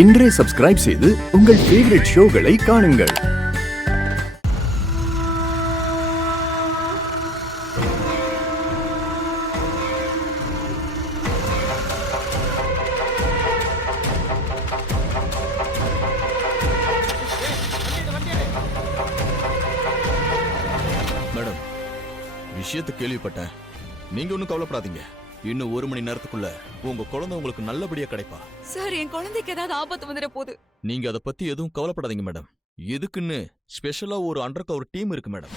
இன்றே சப்ஸ்கிரைப் செய்து உங்கள் ஃபேவரட் ஷோகளை காணுங்கள். மேடம், விஷயத்தை கேள்விப்பட்டேன். நீங்க ஒன்னும் கவலைப்படாதீங்க. இன்னும் 1 மணி நேரத்துக்குள்ள உங்க குழந்தை உங்களுக்கு நல்லபடியா கிடைப்பா. சார், என் குழந்தைக்கு ஏதாவது ஆபத்து வந்துட போகுது. நீங்க அதை பத்தி எதுவும் கவலைப்படாதீங்க மேடம். எதுக்குன்னு ஸ்பெஷலா ஒரு அண்டர் கவர் டீம் இருக்கு மேடம்.